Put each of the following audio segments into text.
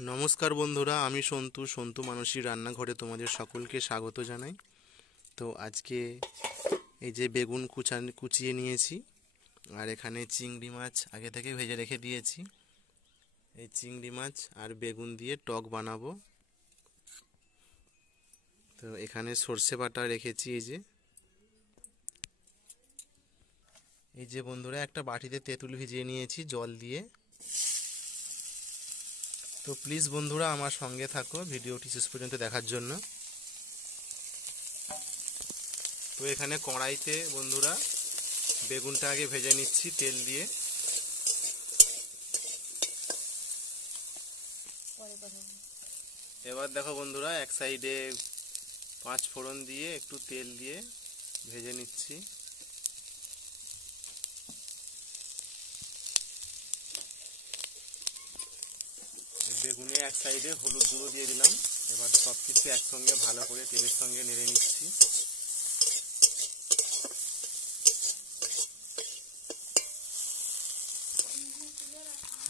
নমস্কার বন্ধুরা, আমি সন্তু মানসী রান্নাঘরে তোমাদের সকলকে স্বাগত জানাই। তো আজকে এই যে বেগুন কুচিয়ে নিয়েছি, আর এখানে চিংড়ি মাছ আগে থেকে ভেজে রেখে দিয়েছি। এই চিংড়ি মাছ আর বেগুন দিয়ে টক বানাবো। তো এখানে সর্ষে বাটা রেখেছি। এই যে বন্ধুরা, একটা বাটিতে তেঁতুল ভিজিয়ে নিয়েছি জল দিয়ে। তো প্লিজ বন্ধুরা আমার সঙ্গে থাকো ভিডিওটি শেষ পর্যন্ত দেখার জন্য। তো এখানে কড়াইতে বন্ধুরা বেগুনটা আগে ভেজে নিচ্ছি তেল দিয়ে। এবার দেখো বন্ধুরা, এক সাইডে 5 ফোড়ন দিয়ে একটু তেল দিয়ে ভেজে নিচ্ছি। বেগুনে এক সাইডে হলুদ গুঁড়ো দিয়ে দিলাম। এবার সব কিছু একসঙ্গে ভালো করে তেলের সঙ্গে নেড়ে নিচ্ছি।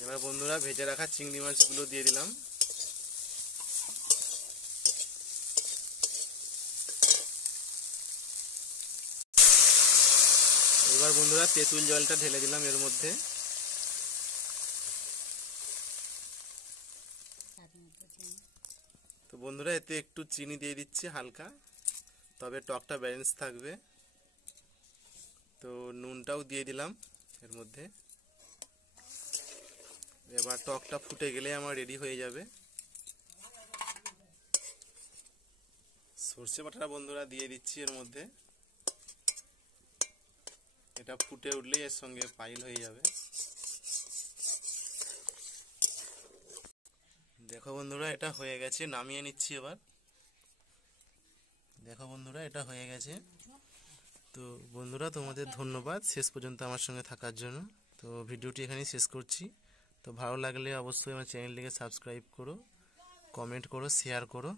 এবার বন্ধুরা ভেজে রাখা চিংড়ি মাছগুলো দিয়ে দিলাম। এবার বন্ধুরা তেঁতুল জলটা ঢেলে দিলাম এর মধ্যে। তো বন্ধুরা এতে একটু চিনি দিয়ে দিচ্ছি হালকা, তবে টকটা ব্যালেন্স থাকবে। তো নুনটাও দিয়ে দিলাম এর মধ্যে। এবার টকটা ফুটে গেলে আমার রেডি হয়ে যাবে। সর্ষে বাটাটা বন্ধুরা দিয়ে দিচ্ছি এর মধ্যে। এটা ফুটে উঠলেই এর সঙ্গে পাইল হয়ে যাবে। দেখো বন্ধুরা এটা হয়ে গেছে, নামিয়ে নিচ্ছি এবার। দেখো বন্ধুরা এটা হয়ে গেছে। তো বন্ধুরা তোমাদের ধন্যবাদ শেষ পর্যন্ত আমার সঙ্গে থাকার জন্য। তো ভিডিওটি এখানেই শেষ করছি। তো ভালো লাগলে অবশ্যই আমার চ্যানেলটিকে সাবস্ক্রাইব করো, কমেন্ট করো, শেয়ার করো।